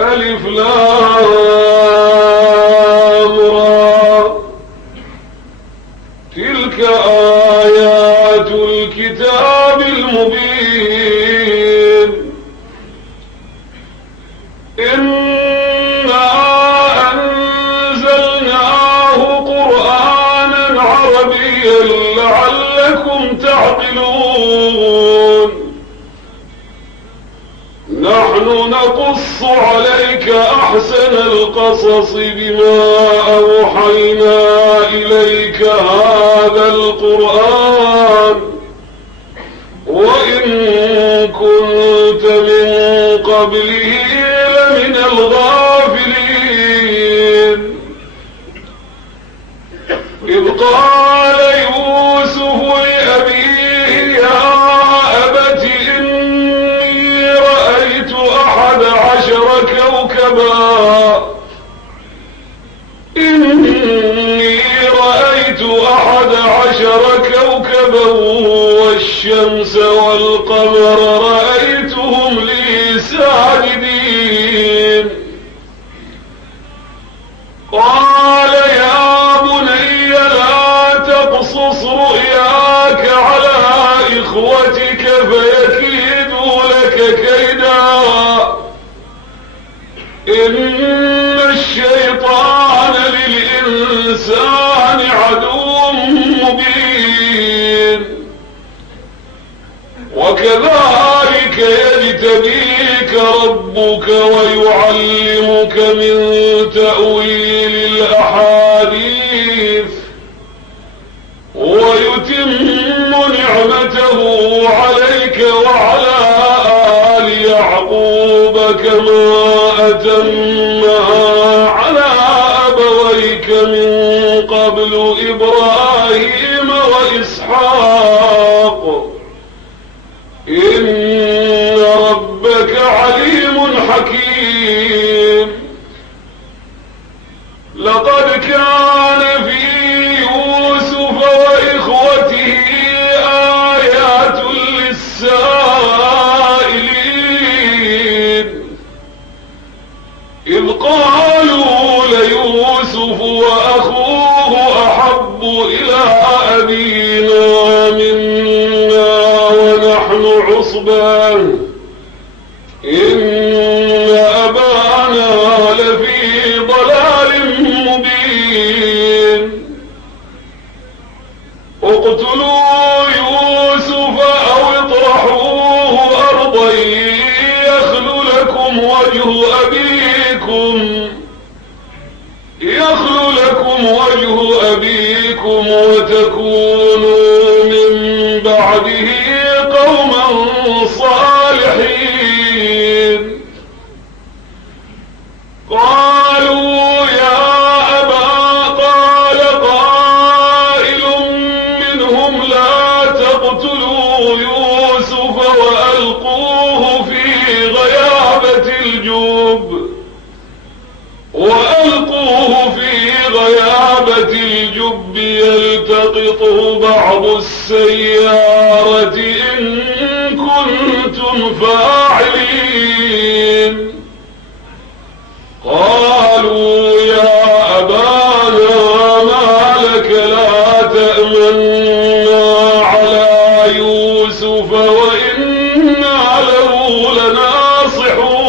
ألف لام را تلك آيات الكتاب المبين إنا أنزلناه قرآنا عربيا لعلكم تعقلون نحن نقص عليك أحسن القصص بما أوحينا إليك هذا القرآن وإن كنت من قبله لمن الغافلين إذ قال يوسف لأبيه يا أبت إني رأيت 11 كوكبا والشمس والقمر رأيتهم لي ساجدين قال يا بني لا تقصص رؤياك على إخوتك فيكيدوا لك كيدا إن الشيطان للإنسان عدو مبين وكذلك يجتبيك ربك ويعلمك من تأويل الأحاديث ويتم نعمته عليك وعلى آل يعقوب كما أتمها على أبويك من قبل إبراهيم وإسحاق إن ربك عليم حكيم لقد كان في يوسف وإخوته آيات للسائلين إذ قالوا ليوسف وأخوه أحب إلى أبينا منا ونحن عصبة إن أبانا لفي ضلال مبين اقتلوا يوسف أو اطرحوه أرضا يخل لكم وجه أبيكم وتكونوا من بعده قوما صالحين قالوا يا أبا قال قائل منهم لا تقتلوا يوسف وألقوه في غيابة الجب يلتقطه بعض السيارة إن كنتم فاعلين قالوا يا أبانا ما لك لا تأمنا على يوسف وإنا له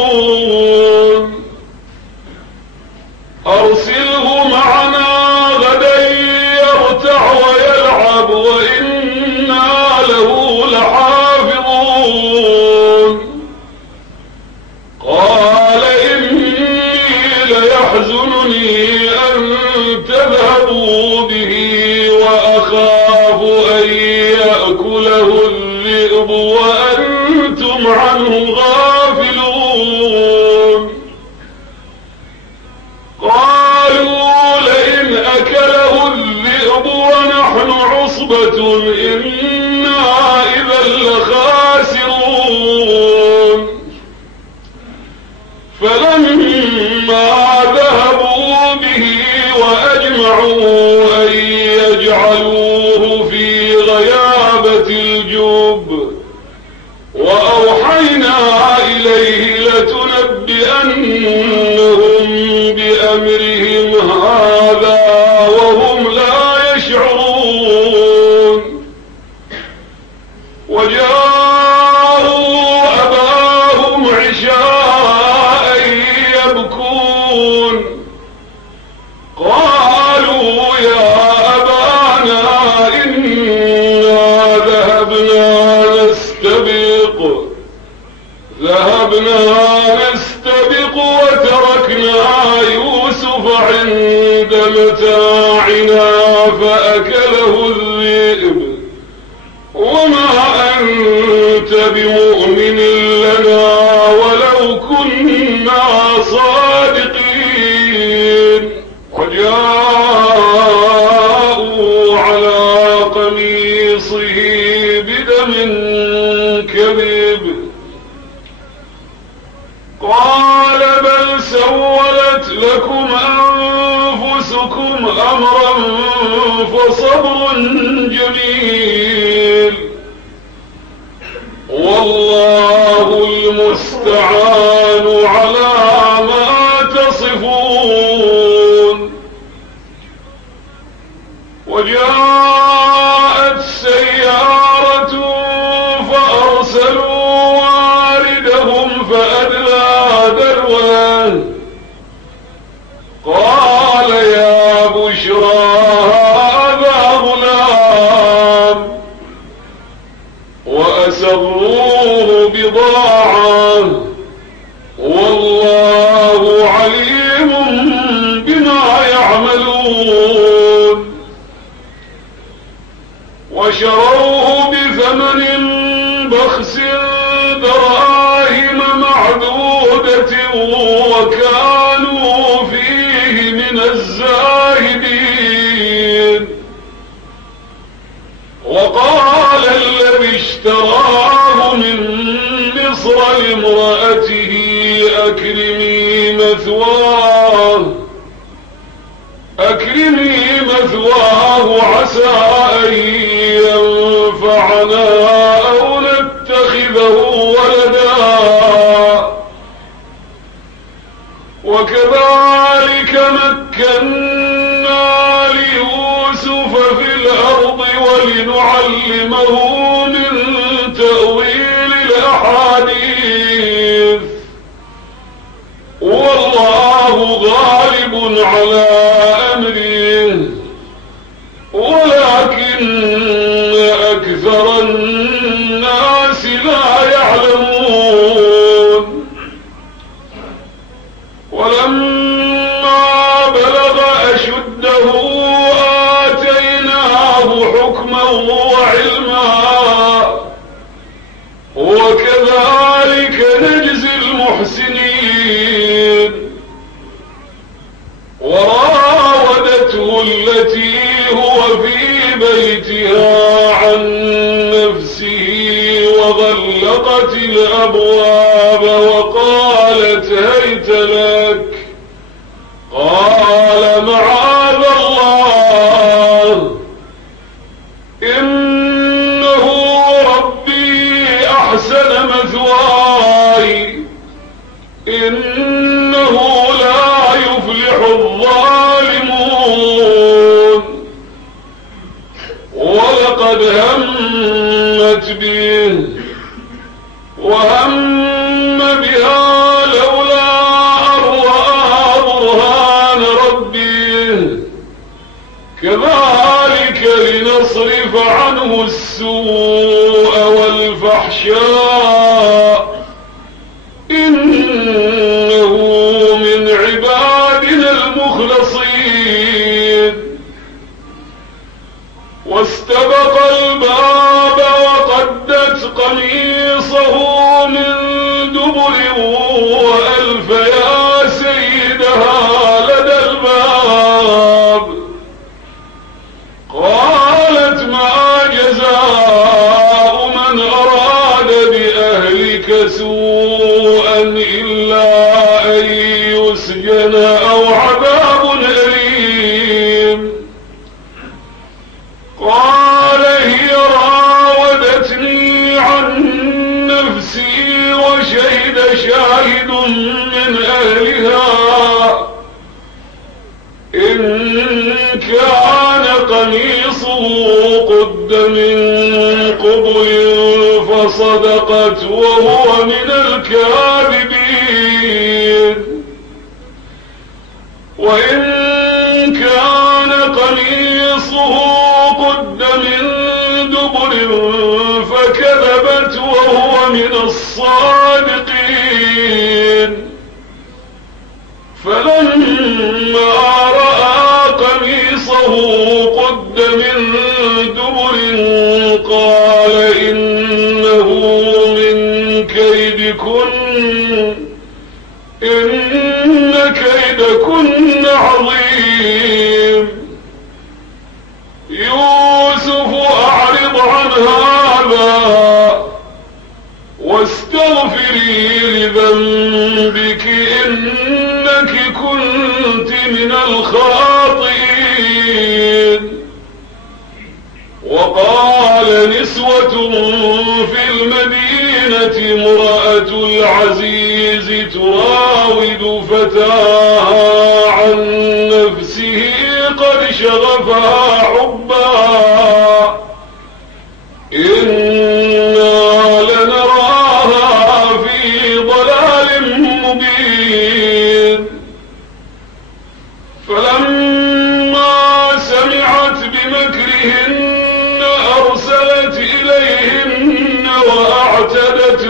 لناصحون أرسله معنا غدا يرتع ويلعب وإنا له لحافظون قال إني ليحزنني أن تذهبوا به وأخاف أن يأكله الذئب وأنتم عنه غافلون قالوا لئن أكله الذئب ونحن عصبة إنا إذا لخاسرون فلما ذهبوا به وأجمعوا أن يجعلوه في غيابة الجب وأوحينا إليه لتنبئن أمرهم هذا وهم لا يشعرون. وجاءوا أباهم عشاء يبكون قالوا يا أبانا إنا ذهبنا نستبق وتركنا يوسف عند متاعنا فأكله الذئب وما أنت بمؤمن لنا ولو كنا صادقين. وجاءوا على قميصه بدم كذب قال بل سولت لكم أنفسكم أمرا فصبر جميل والله المستعان على ما تصفون. وجاءت سيارة فأرسلوا واردهم فأدلى دلوه قال يا بشرى هذا غلام وأسروه بضاعة والله عليم بما يعملون. وشروه بثمن بخس دراهم معدودة وكانوا فيه من الزاهدين. وقال الذي اشتراه من مصر لامرأته أكرمي مثواه عسى أن ينفعنا أو نتخذه ولدا. وكذلك مكنا ليوسف في الأرض ولنعلمه من تأويل الأحاديث والله غالب على أمره ولكن أكثر الناس لا يعلمون. ولما بلغ أشده آتيناه حكما وعلما وكذلك نجزي المحسنين. وراودته التي هو في بيتها عن نفسه وغلقت الأبواب وقالت هيت لك قال معاذ الله إنه ربي أحسن مثواي إنه لا يفلح الظالمون. ولقد همت به وهم بها لولا أن رأى برهان ربه كذلك لنصرف عنه السوء والفحشاء إنه من عبادنا المخلصين. واستبق الباب وقدت قميصه من دبر وألف يا سيدها لدى الباب قالت ما جزاء من أراد بأهلك سوءا إلا أن يسجن أو عذاب أليم. قال هي راودتني عن نفسي وشهد شاهد من أهلها خبر فصدقت وهو من الكاذبين. وإن كان قميصه قد من دبر فكذبت وهو من الصادقين. فلما رأى قميصه قد من دبر قال إنه من كيدكن إن كيدكن عظيم. يوسف أعرض عن هذا واستغفري لذنبك إنك كنت من الخاطئين. وقال نسوة في المدينة امرأة العزيز تراود فتاها عن نفسه قد شغفها حبا إنا لنراها في ضلال مبين. فلما سمعت بمكرهن أرسلت إليهن وأعتدت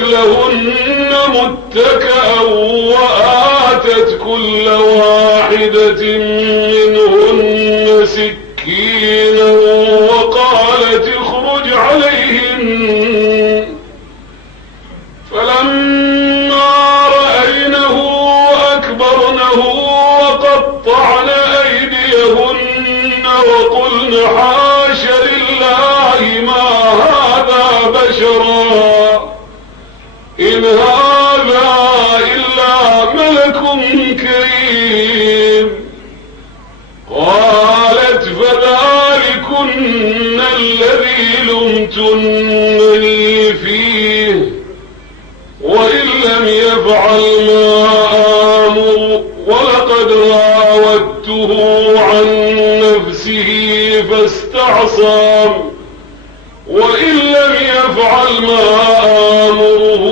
لهن متكأ وآتت كل واحدة منهن سكينا وقالت اخرج عليهن. فلما رأينه أكبرنه وقطعن أيديهن وقلن حاش لله ما هذا بشرا إن هذا إلا ملك كريم. قالت فذلكن الذي لمتنني فيه وإن لم يفعل ما آمر ولقد راودته عن نفسه فاستعصم وإن لم يفعل ما آمره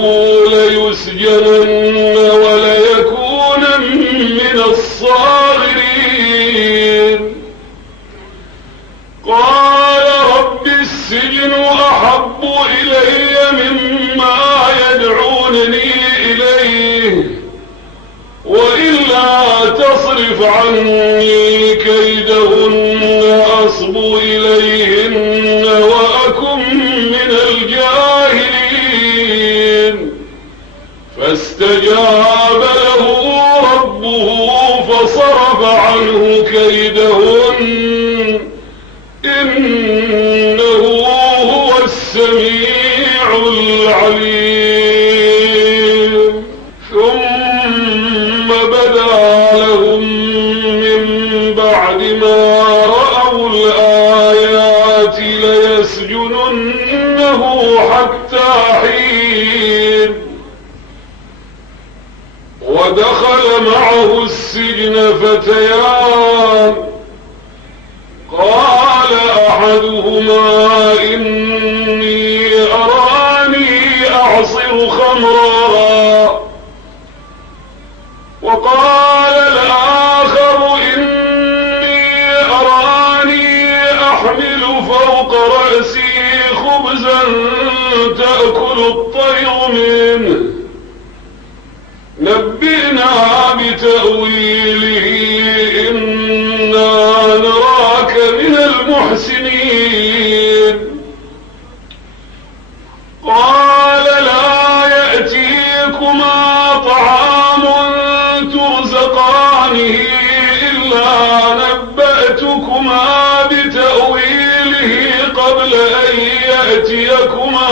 ليسجنن وليكونن من الصاغرين. قال رب السجن أحب إلي مما يدعونني إليه وإلا تصرف عني كيدهن أصب إليهن وأكن من الجاهلين. فاستجاب له ربه فصرف عنه كيدهن إنه هو السميع العليم. ثم بدا لهم من بعد ما رأوا الآيات ليسجننه حتى حين. ودخل معه السجن فتيان قال أحدهما إني أراني أعصر خمرا وقال الآخر إني أراني أحمل فوق رأسي خبزا تأكل الطير منه نبئنا بتأويله إنا نراك من المحسنين. قال لا يأتيكما طعام ترزقانه إلا نبأتكما بتأويله قبل أن يأتيكما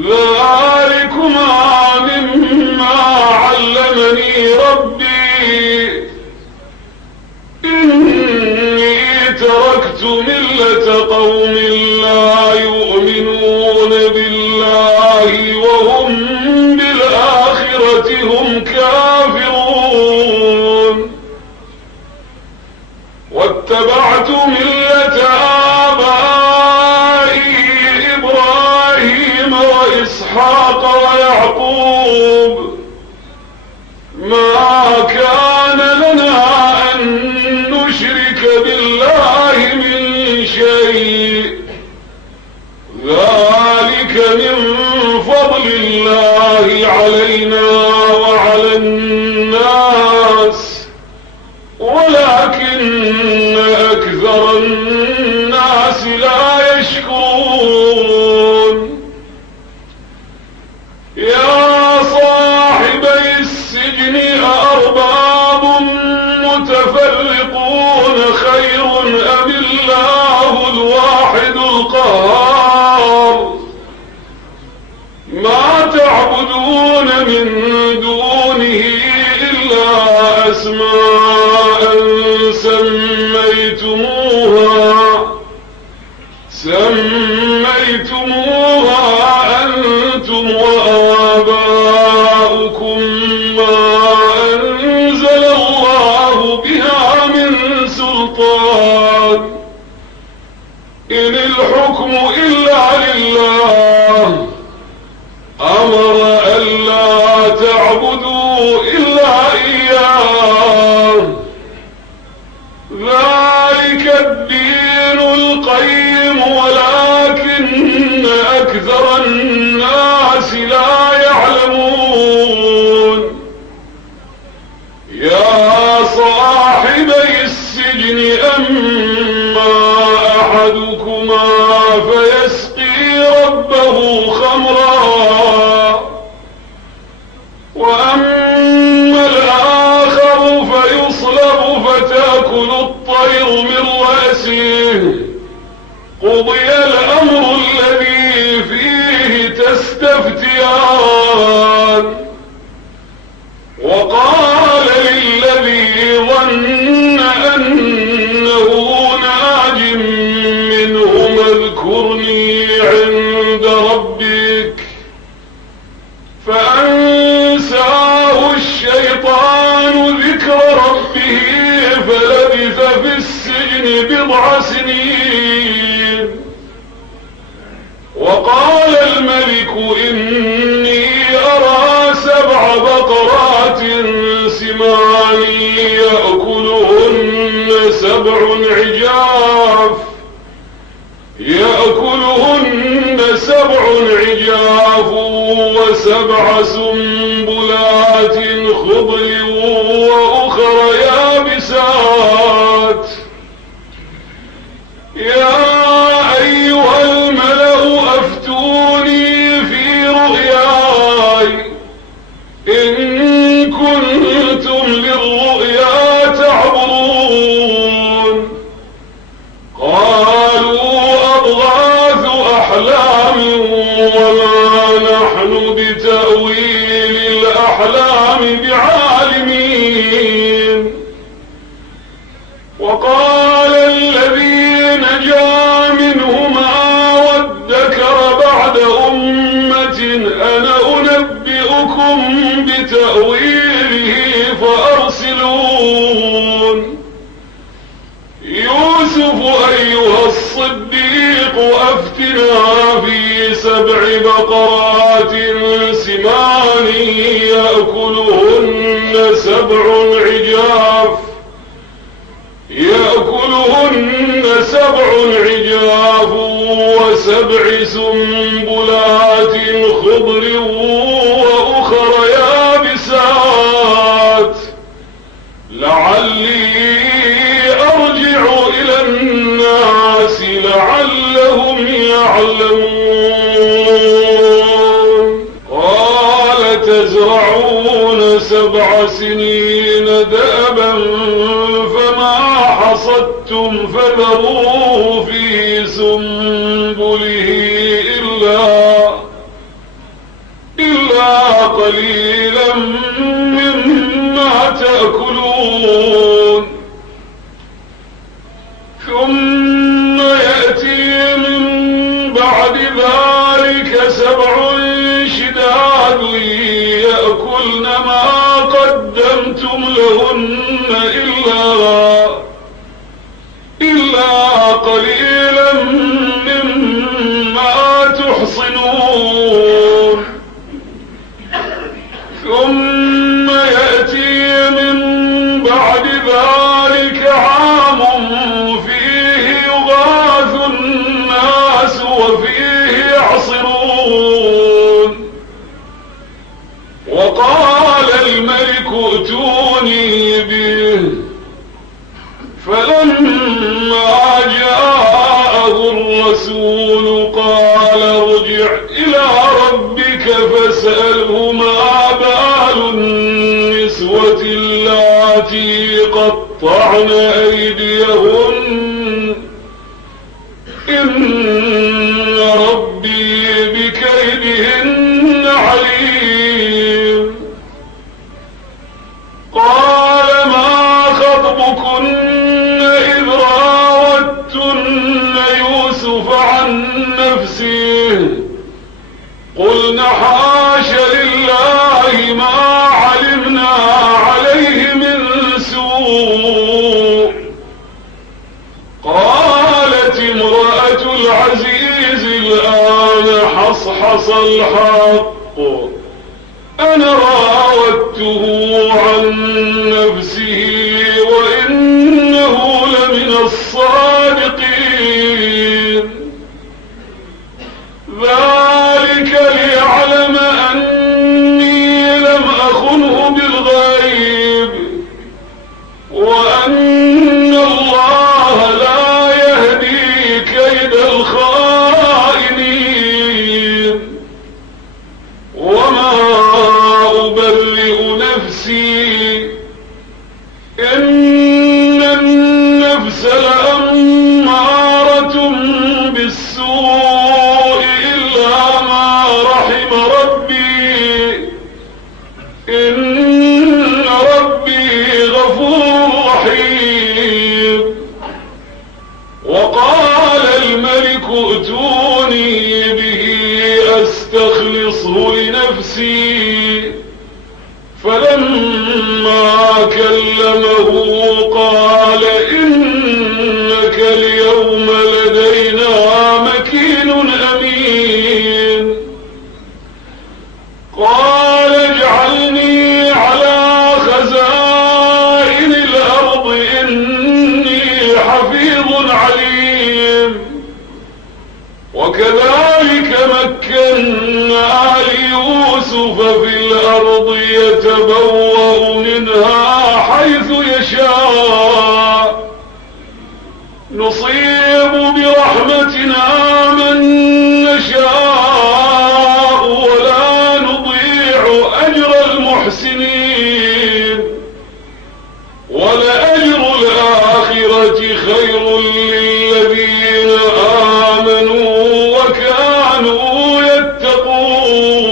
ذلكما مما علمني ربي إني تركت ملة قوم لا يؤمنون بالله وهم بالآخرة هم كافرون. واتبعت ملة آبائي إبراهيم وإسحاق ويعقوب ما كان لنا أن نشرك بالله من شيء ذلك من فضل الله علينا وعلى الناس ولكن أكثر الناس لا يشكرون يا صاحبي السجن أأرباب متفرقون خير أم الله الواحد القهار ما تعبدون من دونه إلا أسماء سميتموها أنتم وآباؤكم ما أنزل الله بها من سلطان إن الحكم إلا لله أمر ألا تعبدوا إلا إياه ذلك الدين القيم ولكن أكثر الناس لا يعلمون يا صاحبي السجن أما أحدكما فيسقي ربه خمرا وأما الآخر فيصلب فتأكل الطير من رأسه قضي الأمر الذي فيه تستفتيان وقال للذي ظن أنه ناج منه اذكرني عند ربك فأنساه الشيطان ذكر ربه فلبث في السجن بضع سنين وقال الملك إني أرى 7 بقرات سمان يأكلهن 7 عجاف و7 سنبلات خضر وأخر يابسات يا أيها الملأ أفتوني في رؤياي إن كنتم للرؤيا تعبرون قالوا أضغاث أحلام وما نحن بتأويل الأحلام بعالمين وقال الذي نجا منهما وادكر بعد أمة أنا أنبئكم بتأويله فأرسلون يوسف أيها الصديق أفتنا في 7 بقرات سمان يأكلهن 7 عجاف و7 سنبلات خضر وأخر يابسات لعلي أرجع إلى الناس لعلهم يعلمون قال تزرعون 7 سنين دأبا فما حصدتم فذروه في سنبله إلا قليلا مما تأكلون ثم يأتي من بعد ذلك 7 شداد يأكلن ما قدمتم لهن وفيه يعصرون. وقال الملك ائتوني به، فلما جاءه الرسول قال ارجع إلى ربك فاسأله ما بال النسوة اللاتي قطعن أيديهن إن ربي بكيدهن عليم. قال ما خطبكن إذ راوتن يوسف عن نفسه؟ قلن حاش لله ما علمنا عليه من سوء. قالت امرأة العزيز الآن حصحص الحق، أنا راودته عن نفسه وإنه لمن الصادقين. ذلك ليعلم أني لم أخنه بالغيب وأن الله لا يهدي كيد الخائنين. وما أبرئ نفسي إن النفس لأمارة بالسوء إلا ما رحم ربي إن ربي غفور رحيم. وقال الملك ائتوني به أستخلصه لنفسي. فلما كلمه قال إنك اليوم لدينا مكين أمين. قال اجعلني على خزائن الأرض إني حفيظ عليم. وكذلك مكنا ليوسف في الأرض يتبوأ منها حيث يشاء، نصيب برحمتنا من نشاء ولا نضيع أجر المحسنين. ولأجر الآخرة خير للذين آمنوا وكانوا يتقون.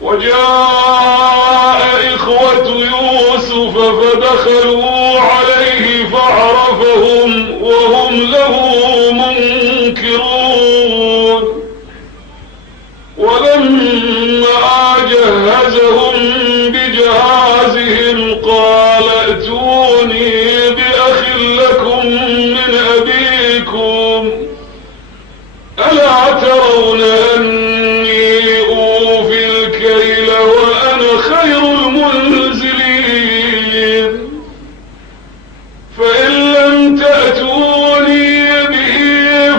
وجاء إخوة يوسف فدخلوا عليه فعرفهم وهم له منكرون. ولما جهزهم بجهازهم قال ائتوني بأخ لكم من أبيكم ألا ترون أني أوفي الكيل وأنا خير المنزلين؟ فإن لم تأتوني به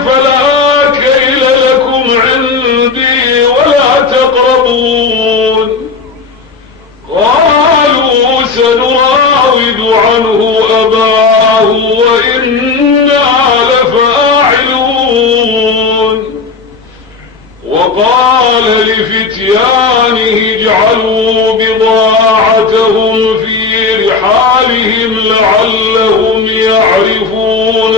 فلا كيل لكم عندي ولا تقربون. قالوا سنراود عنه أباه وإنا لفاعلون. وقال لفتيانه اجعلوا بضاعتهم في رحالهم لعلهم يعرفونها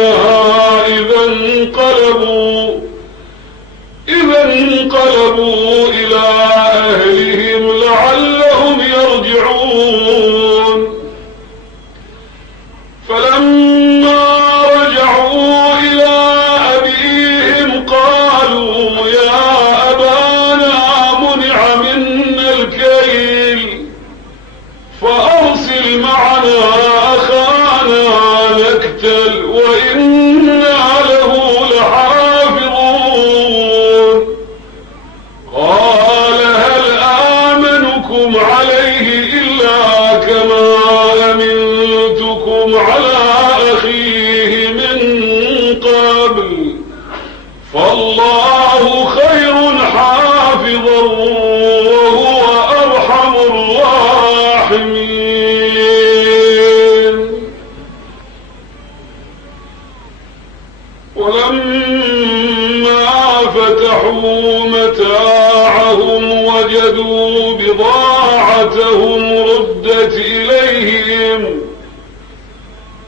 إذا انقلبوا إلى أهلهم لعلهم يرجعون. فلما رجعوا إلى أبيهم قالوا يا أبانا منع منا الكيل فأرسل معنا أخانا نكتل وإنا له لحافظون. قال هل آمنكم عليه إلا كما أمنتكم على أخيه من قبل فتحوا متاعهم وجدوا بضاعتهم ردت إليهم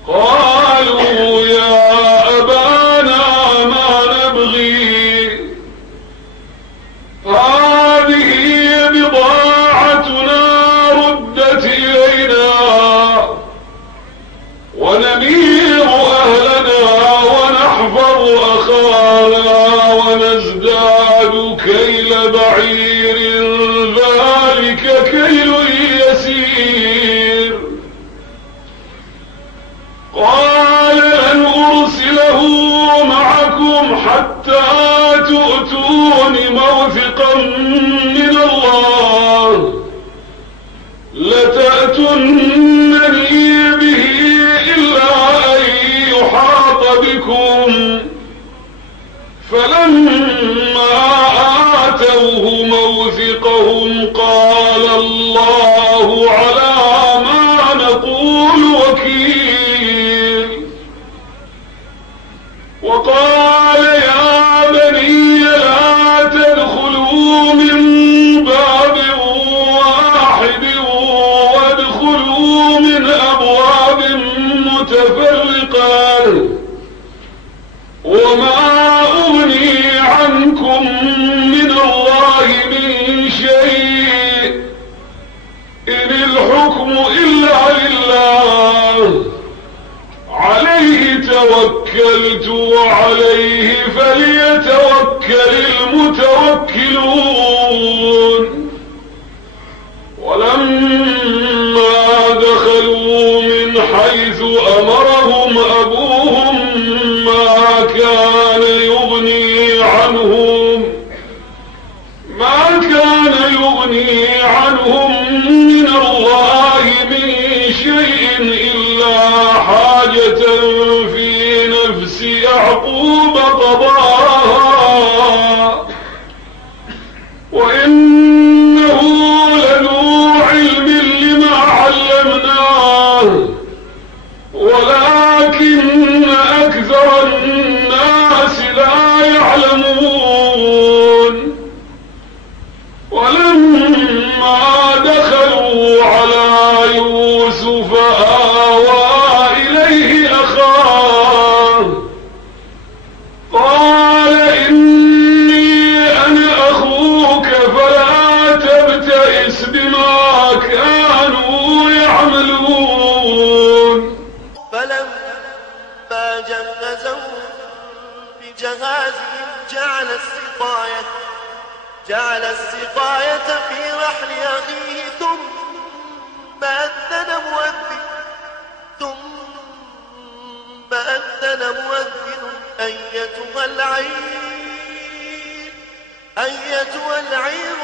قالوا يا أبانا ما نبغي هذه بضاعتنا ردت إلينا ونمير أهلنا ونحفظ أخانا ونزداد كيل بعير ذلك كيل يسير قال لن أرسله معكم حتى تؤتون موثقا من الله لتأتونني به إلا أن يحاط بكم فلما آتوه موثقهم قال الله على ما نقول وكيل وقال يا بني لا تدخلوا من باب واحد وادخلوا من أبواب متفرقة وما أغني عنكم من الله من شيء إن الحكم إلا لله عليه توكلت وعليه فليتوكل المتوكلون ولما دخلوا من حيث أمرهم أبوهم ما كان يغني عنهم من الله من شيء إلا حاجة في نفس يعقوب قضاها وإنه لذو علم لما علمناه ولكن أكثر الناس لا يعلمون ولما دخلوا على يوسف آوى إليه أخاه قال إني أنا أخوك فلا تبتئس بما كانوا يعملون فلما جهزهم بجهازهم جعل السقاية في رحل أخيه ثم أذن مؤذن أيتها العير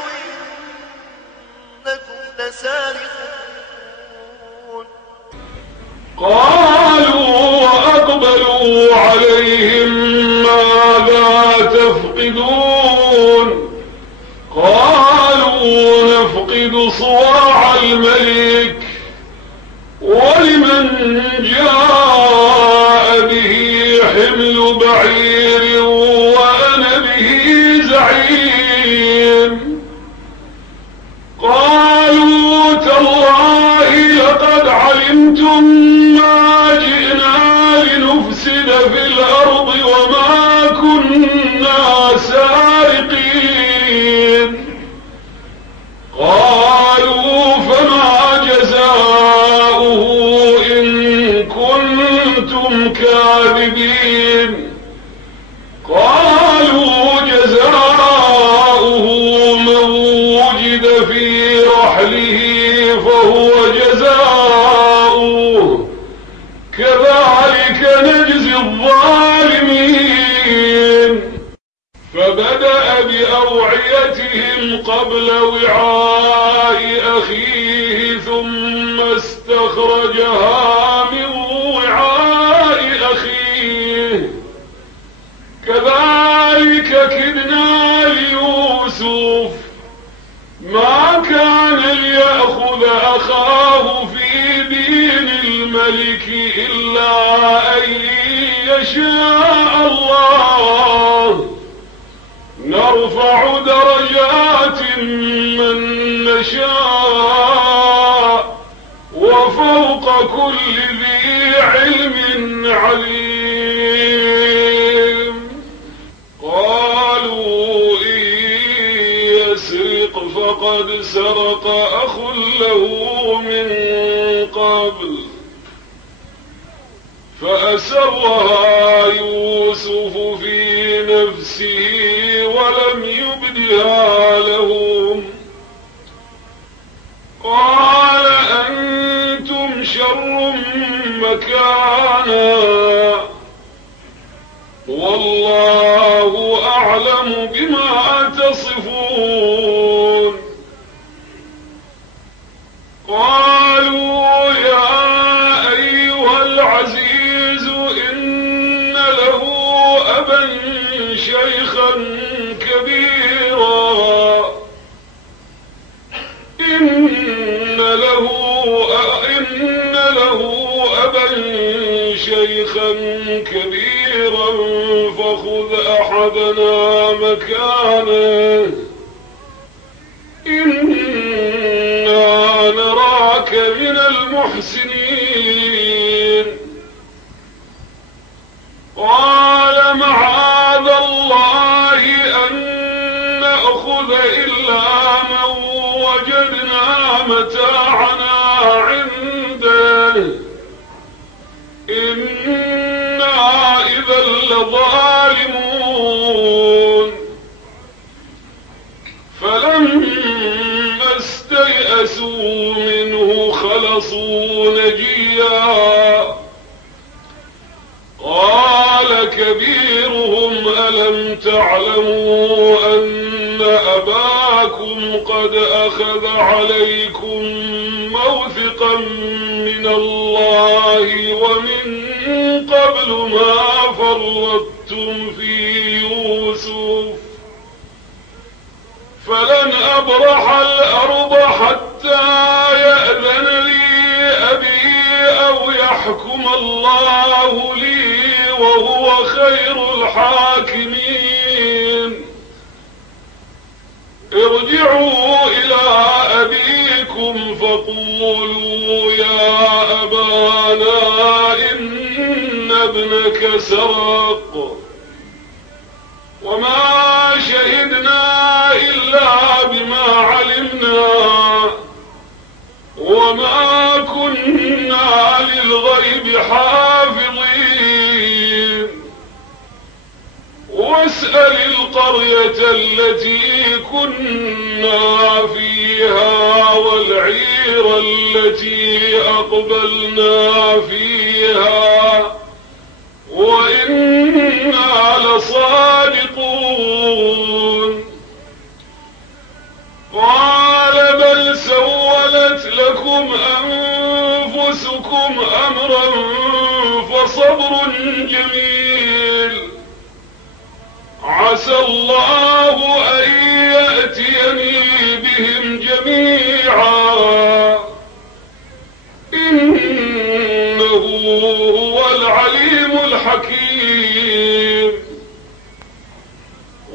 إنكم لسارقون قالوا وأقبلوا عليهم ماذا تفقدون قالوا نفقد صواع الملك ولمن جاء به حمل بعير وأنا به زعيم قالوا تالله لقد علمتم ما جئنا لنفسد في الأرض وما كنا سارقين قالوا فما جزاؤه إن كنتم كاذبين قالوا جزاؤه من وجد في رحله فهو جزاؤه كذلك نجزي الظالمين فبدأ بأوعيتهم قبل وعاء أخيه ثم استخرجها من وعاء أخيه كذلك كدنا ليوسف ما كان ليأخذ أخاه في دين الملك إلا أن يشاء الله نرفع درجات من نشاء وفوق كل ذي علم عليم. قالوا إن يسرق فقد سرق أخ له من قبل فأسرها يوسف في نفسه ولم يبدها لهم. قال أنتم شر مكانا والله أعلم بما تصفون. قالوا يا أيها العزيز إن له أبا شيخا كبيرا إن له أبا شيخا كبيرا فخذ أحدنا مكانه إنا نراك من المحسنين. قال معاذ الله أن نأخذ إلا من وجدنا متاعنا عنده إنا إذا لظالمون. فلما استيئسوا منه خلصوا نجيا. قال كبيرهم ألم تعلموا أن أباكم قد أخذ عليكم موثقا من الله ومن قبل ما فرطتم في يوسف فلن أبرح الأرض حتى يأذن لي أبي أو يحكم الله لي وهو خير الحاكمين. ارجعوا إلى أبيكم فقولوا يا أبانا إن ابنك سرق وما شهدنا إلا بما علمنا وما كنا للغيب حافظين. واسأل القرية التي كنا فيها والعير التي أقبلنا فيها وإنا لصادقون. قال بل سولت لكم أنفسكم أمرا فصبر جميل عسى الله أن يأتيني بهم جميعا إنه هو العليم الحكيم.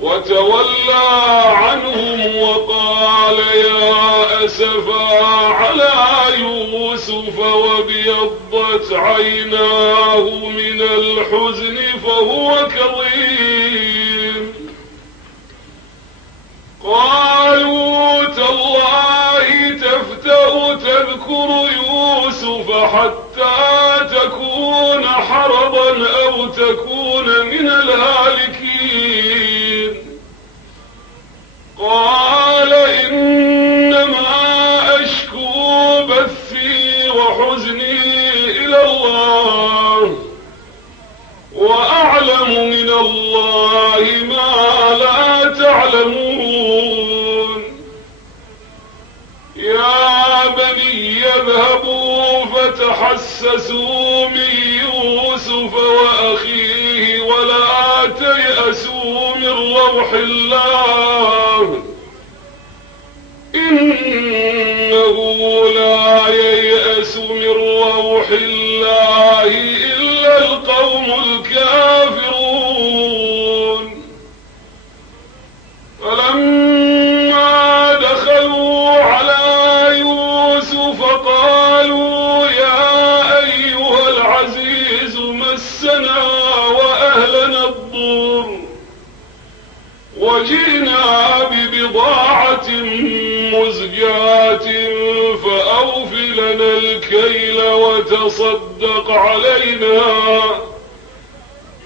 وتولى عنهم وقال يا أسفا على يوسف وابيضت عيناه من الحزن فهو كظيم. قالوا تالله تفتأ تذكر يوسف حتى تكون حرضا أو تكون من الهالكين. قال إنما أشكو بثي وحزني إلى الله وأعلم من الله ما لا تعلمون. يا بني اذهبوا فتحسسوا من يوسف وأخيه ولا تيأسوا من روح الله إنه لا ييأس من روح الله إلا القوم الكافرون. مسنا وأهلنا الضر وجئنا ببضاعة مزجاة فأوف لنا الكيل وتصدق علينا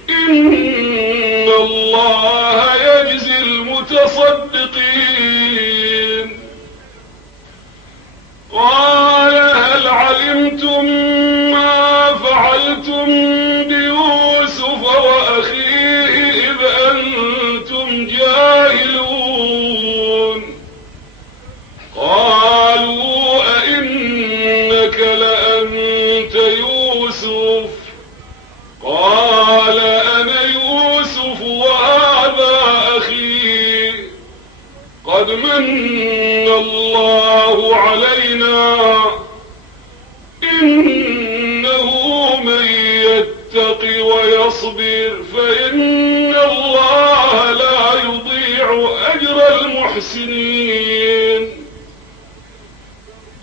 إن الله يجزي المتصدقين. قال هل علمتم ما فعلتم بيوسف وأخيه إذ أنتم جاهلون؟ قالوا أئنك لأنت يوسف؟ قال أنا يوسف وهذا أخي قد من الله علينا إنه من يتق ويصبر فإن الله لا يضيع أجر المحسنين.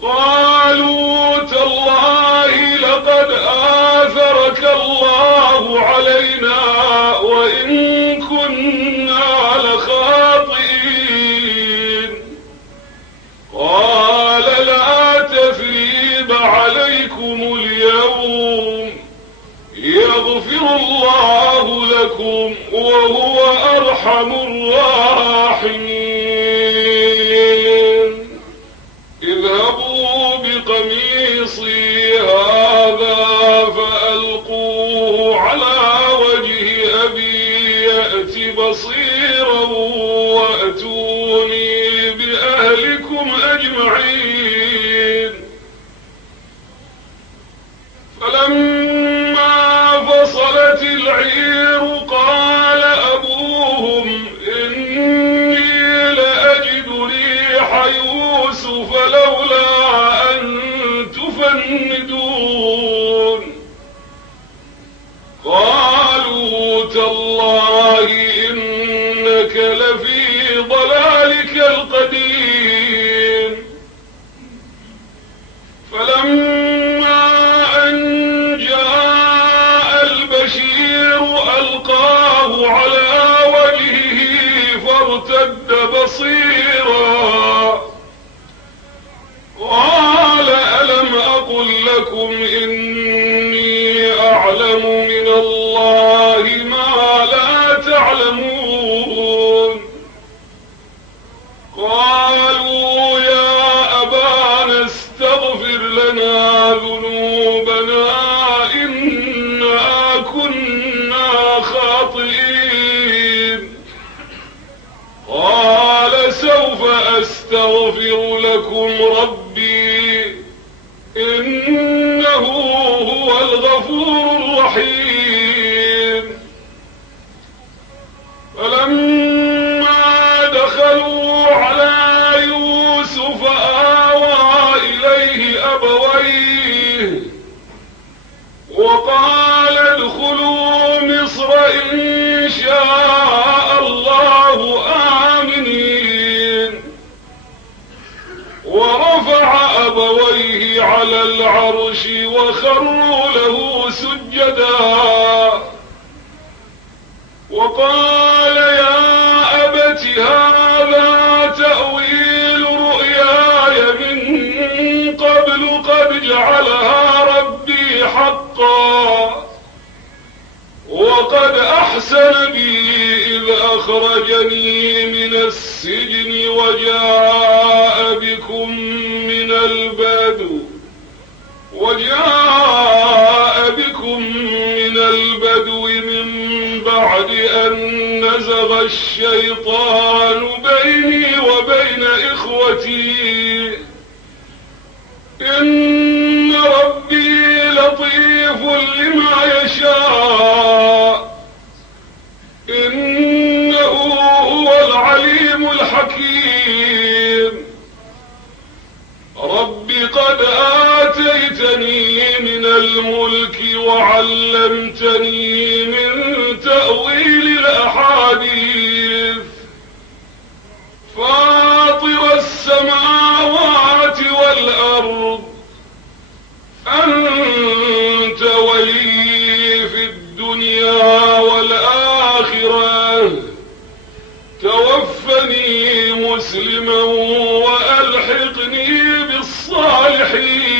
قالوا تالله لقد آثرك الله علينا وإن كنا لخاطئين. قال لا تثريب عليكم اليوم يغفر الله لكم وهو أرحم الراحمين. اذهبوا بقميصي هذا فألقوه على وجه أبي يأت بصيرا وأتوني بأهلكم أجمعين. فلما فصلت العير قال أبوهم إني لأجد ريح يوسف لولا أن تفندون. قالوا تالله إنك لفي ضلالك القديم. فلما أن جاء البشير ألقاه على وجهه فارتد بصيرا قال ألم أقل لكم إني أعلم من الله ما لا تعلمون. قالوا يا أبانا استغفر لنا ذنوبنا إنا كنا خاطئين. قال سوف أستغفر لكم ربي إنه هو الغفور الرحيم. فلما دخلوا على يوسف آوى إليه أبويه وقال ادخلوا مصر إن شاء الله آمنين. ورفع أبويه على العرش وخروا له سجدا وقال يا أبت هذا تأويل رؤياي من قبل قد جعلها ربي حقا وقد أحسن بي إذ أخرجني من السجن وجاء بكم من البدو من بعد أن نزغ الشيطان بيني وبين إخوتي إن ربي لطيف لما يشاء إنه هو العليم الحكيم. رب قد آتيتني من الملك وعلمتني من تأويل الأحاديث فاطر السماوات والأرض أنت ولي في الدنيا الدنيا والآخرة توفني مسلما وألحقني بالصالحين.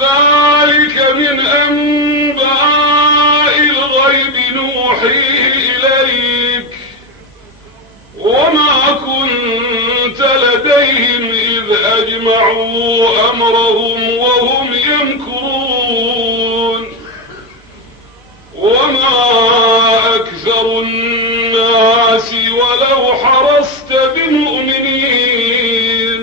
ذلك من أنباء الغيب نوحيه إليك وما كنت لديهم إذ أجمعوا أمرهم وهم يمكرون. وما أكثر الناس ولو حرصت بمؤمنين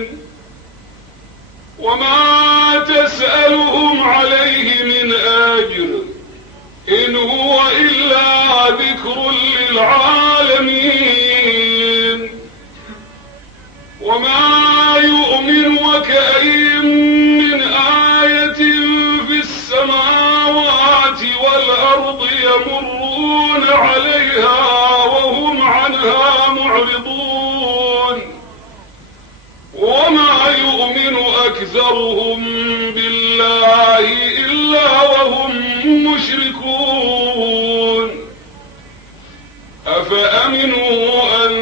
وما تسألهم عليه من أجر إن هو إلا ذكر للعالمين. وما يؤمن وكأين من آية في السماوات والأرض يمرون عليها وهم عنها معرضون. وما يؤمن أكثرهم بالله إلا وهم مشركون. أفأمنوا أن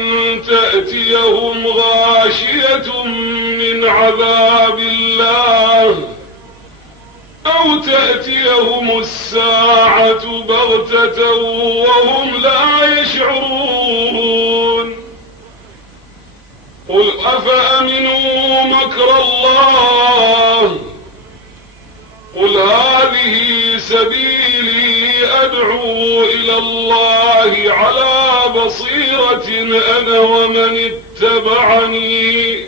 تأتيهم غاشية من عذاب الله أو تأتيهم الساعة بغتة وهم لا يشعرون. قل أفأمنوا مكر الله قل هذه سبيلي أدعو إلى الله على بصيرة أنا ومن اتبعني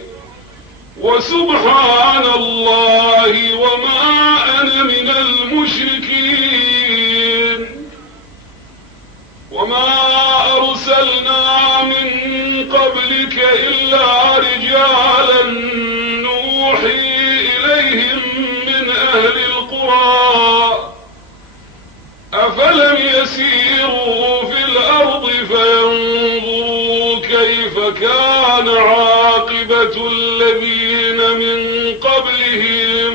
وسبحان الله وما أنا من المشركين. وما أرسلنا من قبلك إلا رجالا نوحي إليهم من أهل القرى أفلم يسيروا في الأرض فينظروا كيف كان عاقبة الذين من قبلهم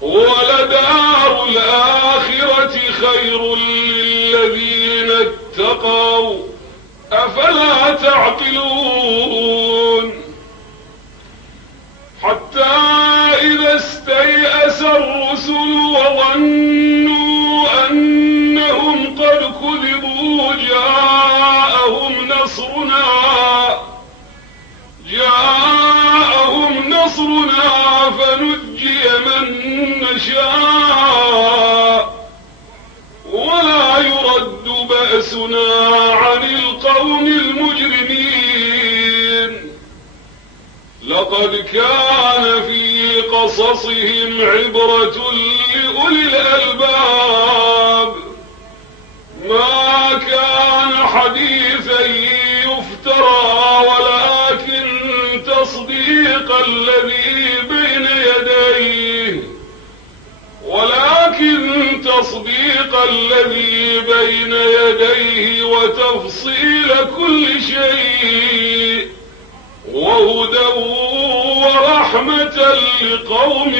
ولدار الآخرة خير للذين اتقوا أفلا تعقلون. حتى إذا استيأس الرسل وظنوا أنهم قد كذبوا جاءهم نصرنا فنجي من نشاء ولا يرد بأسنا عن القوم المجرمين. لقد كان في قصصهم عبرة لأولي الألباب ما كان حديثا يفترى ولكن تصديق الذي بين يديه وتفصيل كل شيء وهدى ورحمة لقوم